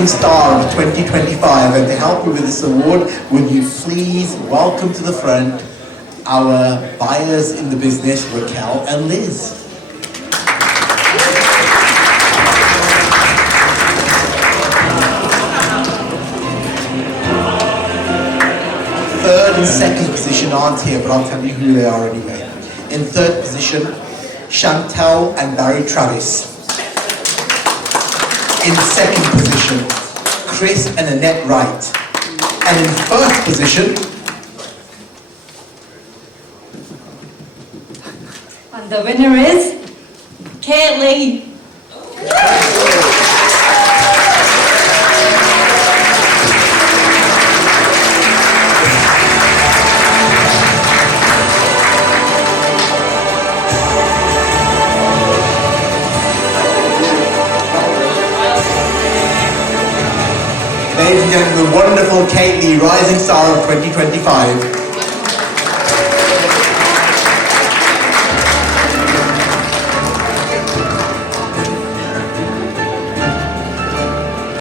Rising Star of 2025. And to help me with this award, would you please welcome to the front our buyers in the business, Raquel and Liz. Third and second position aren't here, but I'll tell you who they are anyway. In third position, Chantel and Barry Travis. In second position, Chris and Annette Wright. And in first position, and the winner is Kaylee. ladies and gentlemen, the wonderful Kate Lee, Rising Star of 2025.